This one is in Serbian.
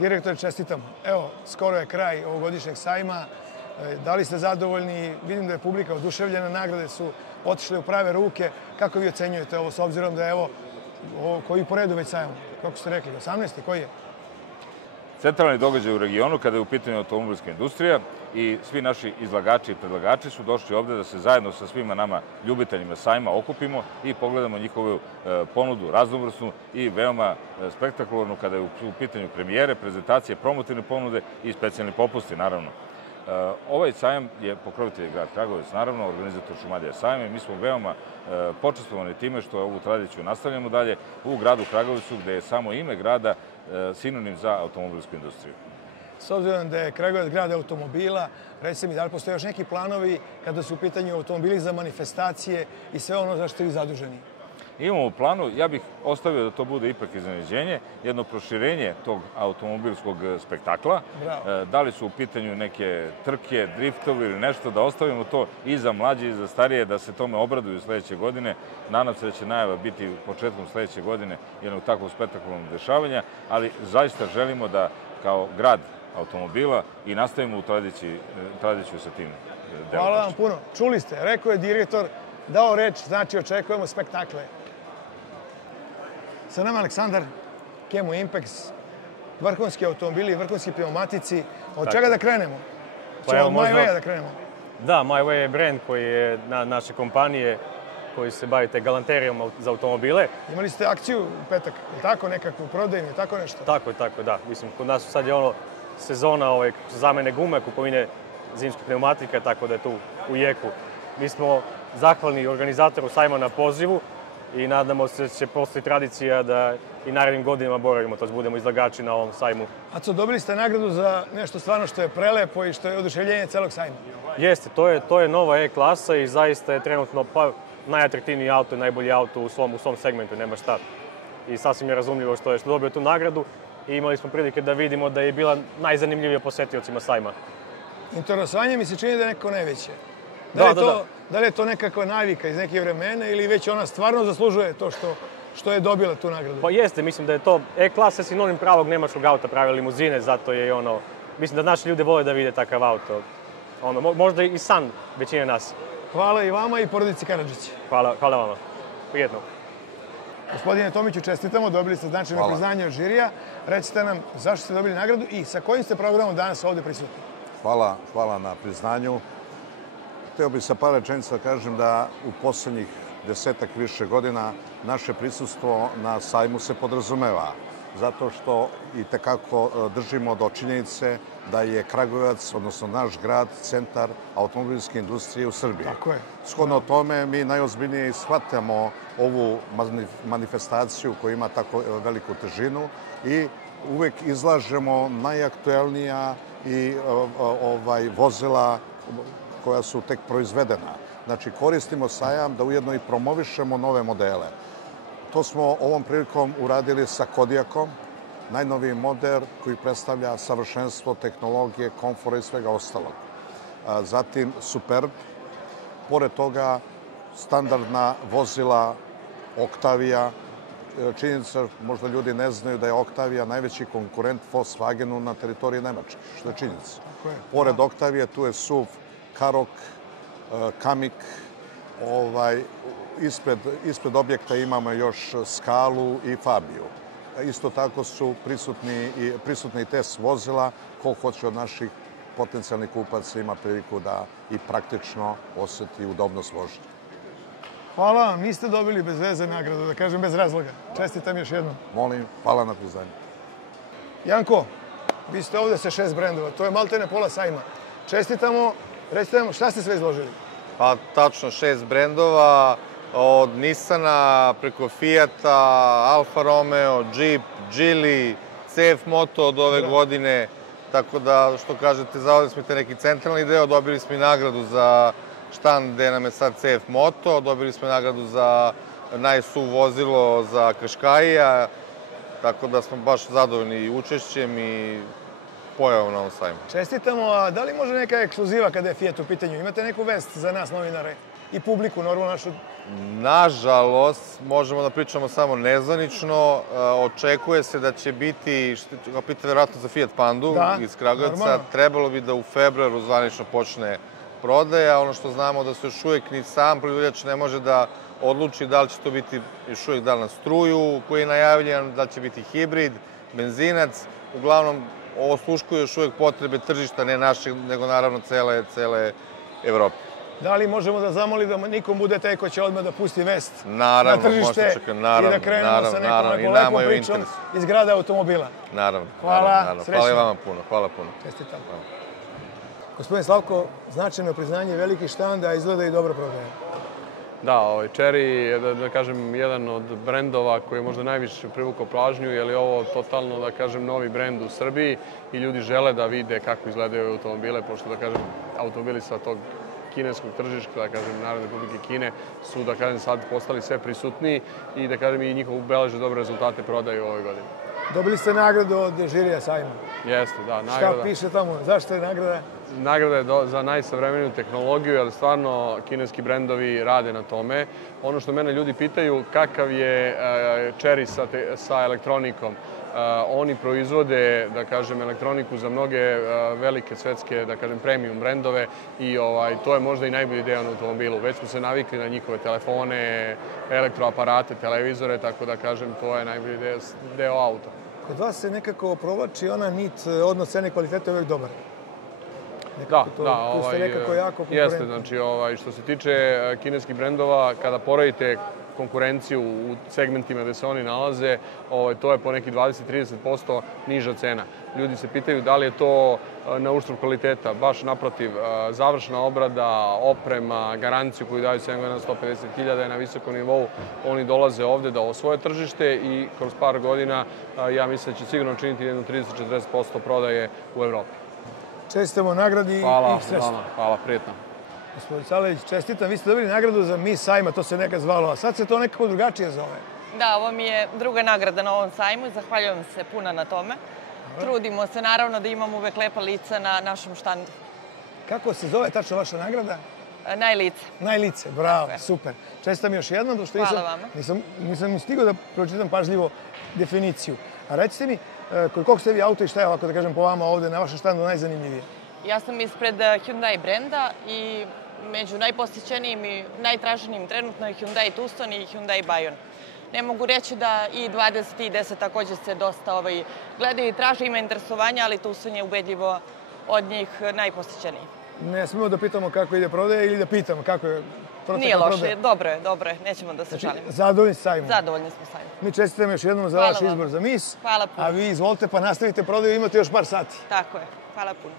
Direktore, čestitam. Evo, skoro je kraj ovogodišnjeg sajma. Da li ste zadovoljni? Vidim da je publika oduševljena, nagrade su otišle u prave ruke. Kako vi ocenjujete ovo, s obzirom da je evo, koji po redu već sajam? Kako ste rekli, 18. koji je? Centralni događaj u regionu kada je u pitanju automobilska industrija i svi naši izlagači i predlagači su došli ovde da se zajedno sa svima nama ljubiteljima sajma okupimo i pogledamo njihovu ponudu, raznovrsnu i veoma spektakularnu kada je u pitanju premijere, prezentacije, promotivne ponude i specijalni popusti, naravno. Ovaj sajam je pokrovitelj grad Kragujevac, naravno, organizator Šumadija sajma i mi smo veoma počastvovani time što ovu tradiciju nastavljamo dalje u gradu Kragujevcu, gde je samo ime grada sinonim za automobilsku industriju. S obzirom da je Kragujevac grad automobila, reci mi, da li postoje još neki planovi kada su u pitanju automobili za manifestacije i sve ono za što ste vi zaduženi? Imamo u planu, ja bih ostavio da to bude ipak iznenađenje, jedno proširenje tog automobilskog spektakla. Da li su u pitanju neke trke, driftovi ili nešto, da ostavimo to i za mlađe i za starije, da se tome obraduju sledeće godine. Nadam se da će najava biti početkom sledeće godine jednog takvog spektakularnog dešavanja, ali zaista želimo da kao grad automobila i nastavimo u tradiciju sa tim delom. Hvala vam puno. Čuli ste, rekao je direktor, dao reč, znači očekujemo spektakle. Sa nama Aleksandar, Kemo Impex, vrhunski automobili, vrhunski pneumatici. Od čega da krenemo? Od MyWay da krenemo? Da, MyWay je brand koji je naše kompanije koji se bavite galanterijom za automobile. Imali ste akciju u petak, tako nekakvu prodajnu, tako nešto? Tako, da. Mislim, kod nas sad je ono sezona zamene gume, kupovine zimskih pneumatika, tako da je tu u jeku. Mi smo zahvalni organizatoru sajma na pozivu i nadamo se da će postoji tradicija da i narednim godinama boravimo, to budemo izlagači na ovom sajmu. Aco, dobili ste nagradu za nešto stvarno što je prelepo i što je oduševljenje celog sajma. Jeste, to je nova E-klasa i zaista je trenutno najatraktivniji auto i najbolji auto u svom segmentu, nema šta. I sasvim je razumljivo što je dobio tu nagradu i imali smo prilike da vidimo da je bila najzanimljivija posetiocima sajma. Interesovanje mi se čini da je nekako najveće. Da li je to nekakva navika iz neke vremena ili već ona stvarno zaslužuje to što je dobila tu nagradu? Pa jeste, mislim da je to E-klasa sinonim pravog nemačkog auta, prave limuzine, zato je mislim da naši ljudi vole da vide takav auto. Možda i san većine nas. Hvala i vama i porodici Karadžić. Hvala vama. Prijetno. Gospodine Tomiću, čestitamo, dobili ste značajno priznanje od žirija. Recite nam zašto ste dobili nagradu i sa kojim ste programom danas ovde prisutni? Hvala na priznanju. Hteo bih sa par rečenica da kažem da u poslednjih 10-ak više godina naše prisustvo na sajmu se podrazumeva. Zato što i tekako držimo do činjenice da je Kragujevac, odnosno naš grad, centar automobilske industrije u Srbiji. Tako je. Shodno tome, mi najozbiljnije shvatamo ovu manifestaciju koja ima tako veliku težinu i uvek izlažemo najaktuelnija i vozila koja su tek proizvedena. Znači, koristimo sajam da ujedno i promovišemo nove modele. To smo ovom prilikom uradili sa Kodiakom, najnoviji model koji predstavlja savršenstvo tehnologije, komfora i svega ostalog. Zatim Superb, pored toga standardna vozila Octavia. Činjenica, možda ljudi ne znaju da je Octavia najveći konkurent Volkswagenu na teritoriji Nemačke, što je činjenica. Pored Octavia tu je SUV, Karoq, Kamiq, ispred objekta imamo još Skalu i Fabiju. Isto tako su prisutni i test vozila, ko hoće od naših potencijalnih kupaca ima priliku da i praktično oseti udobnost vožnje. Hvala vam, niste dobili bez veze nagradu, da kažem bez razloga. Čestitam još jednom. Molim, hvala na priznanju. Janko, vi ste ovde sa 6 brendova, to je maltene pola sajma. Čestitamo, recite nam šta ste sve izložili? Pa tačno 6 brendova, od Nissana preko Fijata, Alfa Romeo, Jeep, Geely, CF Moto od ove godine. Tako da, što kažete, zavodili smo neki centralni deo, dobili smo i nagradu za štand gde nam je sad CF Moto, dobili smo nagradu za najSUV vozilo za Qashqaija, tako da smo baš zadovoljni i učešćem i pojavom na ovom sajmu. Čestitamo, a da li može neka ekskluziva kada je Fiat u pitanju? Imate neku vest za nas novinare? i publiku, normalno našu. Nažalost, možemo da pričamo samo nezvanično. Očekuje se da će biti, što pitanje vjerojatno za Fiat Pandu iz Kragujevca, trebalo bi da u februaru zvanično počne prodaja. Ono što znamo da se još uvijek ni sam proizvođač ne može da odluči da li će to biti još uvijek da li na struju koji je najavljen, da li će biti hibrid, benzinac. Uglavnom, ovo sluškuje još uvijek potrebe tržišta, ne našeg, nego naravno cele Evrope. Da li možemo da zamoli da nikom bude taj ko će odmah da pusti vest na tržište i da krenemo sa nekom lepom pričom iz grada automobila? Naravno. Hvala, srećno. Hvala i vama puno, hvala puno. Čestitam. Gospodin Slavko, značajno priznanje, veliki štand, a izgleda i dobro prodaje. Da, Cherry je, da kažem, jedan od brendova koji je možda najviše privukao pažnju, jer je ovo totalno, da kažem, novi brend u Srbiji i ljudi žele da vide kako izgledaju automobile, pošto, da kažem, automobili sa tog kineskog tržišta, da kažem, Narodne Republike Kine, su, da kažem, sad postali sve prisutniji i, da kažem, i njihov beleže dobre rezultate prodaju u ovoj godini. Dobili ste nagradu od žirija sajma. Jeste, da, nagrada. Šta piše tamo? Zašto je nagrada? Nagrada je za najsavremeniju tehnologiju, jer stvarno kineski brendovi rade na tome. Ono što mene ljudi pitaju, kakav je Cherry sa elektronikom. Oni proizvode, da kažem, elektroniku za mnoge velike svetske, da kažem, premium brendove i to je možda i najbolji deo na automobilu. Već smo se navikli na njihove telefone, elektroaparate, televizore, tako da kažem, to je najbolji deo auta. Kod vas se nekako provlači ona nit odnos cene kvalitete uvijek dobar. Da, tu ste nekako jako konkurentni. Jeste, znači što se tiče kineskih brendova, kada poredite konkurenciju u segmentima gde se oni nalaze, to je po neki 20-30% niža cena. Ljudi se pitaju da li je to na uštrb kvaliteta. Baš naprotiv, završna obrada, oprema, garanciju koju daju 7 godina 150.000 je na visokom nivou. Oni dolaze ovde da osvoje tržište i kroz par godina ja mislim da će sigurno činiti jednu 30-40% prodaje u Evropi. Čestitamo nagradi i srećno. Hvala, prijetno. Gospodin Salević, čestitam. Vi ste dobili nagradu za Miss sajma, to se nekad zvalo, a sad se to nekako drugačije zove. Da, ovo mi je druga nagrada na ovom sajmu i zahvaljujem se puno na tome. Trudimo se naravno da imamo uvek lepa lica na našem štandu. Kako se zove tačno vaša nagrada? Najlice. Najlice, bravo, super. Čestitam još jednom, hvala vama. Nisam stigao da pročitam pažljivo definiciju. A recite mi, koliko ste vi auto i šta je, ovako da kažem, po vama ovde na vašem štandu najzanimljivije? Ja sam ispred Hyundai brenda i među najposećenijim i najtraženijim trenutno je Hyundai Tucson i Hyundai Bayon. Ne mogu reći da i 20 i 10 također se dosta gledaju i traže, ima interesovanja, ali Tucson je ubedljivo od njih najposećeniji. Ne smemo da pitamo kako ide prodaja ili da pitamo kako je prodaja? Nije loše, dobro je, nećemo da se žalimo. Zadovoljni ste sajmom? Zadovoljni smo sajmom. Mi čestitam još jednom za vaš izbor za Miss. Hvala puno. A vi izvolite pa nastavite prodaju, imate još par sati. Tako je, hvala puno.